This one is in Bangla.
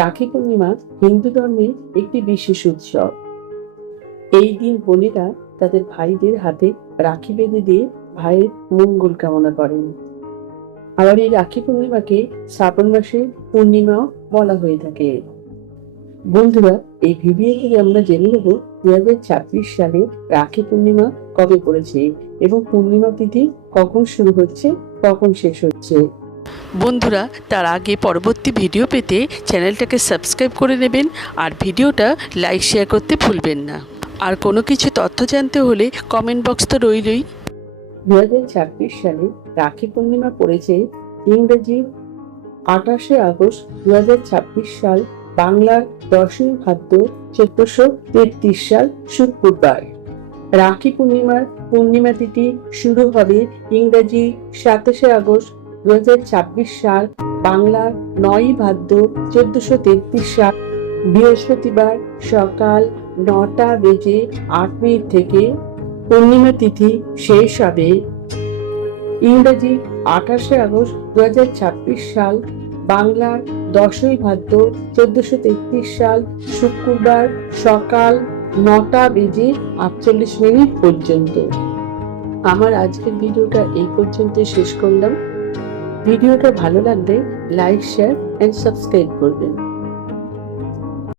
রাখি পূর্ণিমা হিন্দু ধর্মের একটি বিশেষ উৎসব। এই দিন বোনেরা তাদের ভাইদের হাতে রাখি বেঁধে দিয়ে ভাইয়ের মঙ্গল কামনা করেন। আবার এই রাখি পূর্ণিমাকে শ্রাবণ মাসের পূর্ণিমাও বলা হয়ে থাকে। বন্ধুরা, এই ভিডিও থেকে আমরা জেনে নেব 2026 সালে রাখি পূর্ণিমা কবে পড়েছে এবং পূর্ণিমা তিথি কখন শুরু হচ্ছে, কখন শেষ হচ্ছে। বন্ধুরা, তার আগে পরবর্তী ভিডিও পেতে চ্যানেলটাকে সাবস্ক্রাইব করে নেবেন আর ভিডিওটা লাইক শেয়ার করতে ভুলবেন না। আর কোনো কিছু তথ্য জানতে হলে কমেন্ট বক্স তো রইলই। 2026 সালে রাখি পূর্ণিমা পড়েছে ইংরেজি 28শে আগস্ট 2026 সাল, বাংলার 10ই ভাদ্র 1433 সাল শুক্রবার। রাখি পূর্ণিমার পূর্ণিমা তিথি শুরু হবে ইংরেজি 27শে আগস্ট 2026 সাল, বাংলার 9ই ভাদ্র 1433 সাল বৃহস্পতিবার সকাল 9টা বেজে 8 মিনিট থেকে পূর্ণিমা তিথি শেষ হবে ইংরেজি 28শে আগস্ট 2026 সাল, বাংলার 10ই ভাদ্র 1433 সাল শুক্রবার সকাল 9টা বেজে 48 মিনিট পর্যন্ত। আমার আজকের ভিডিওটা এই পর্যন্ত শেষ করলাম। ভিডিওটা ভালো লাগলে লাইক, শেয়ার এন্ড সাবস্ক্রাইব করবেন।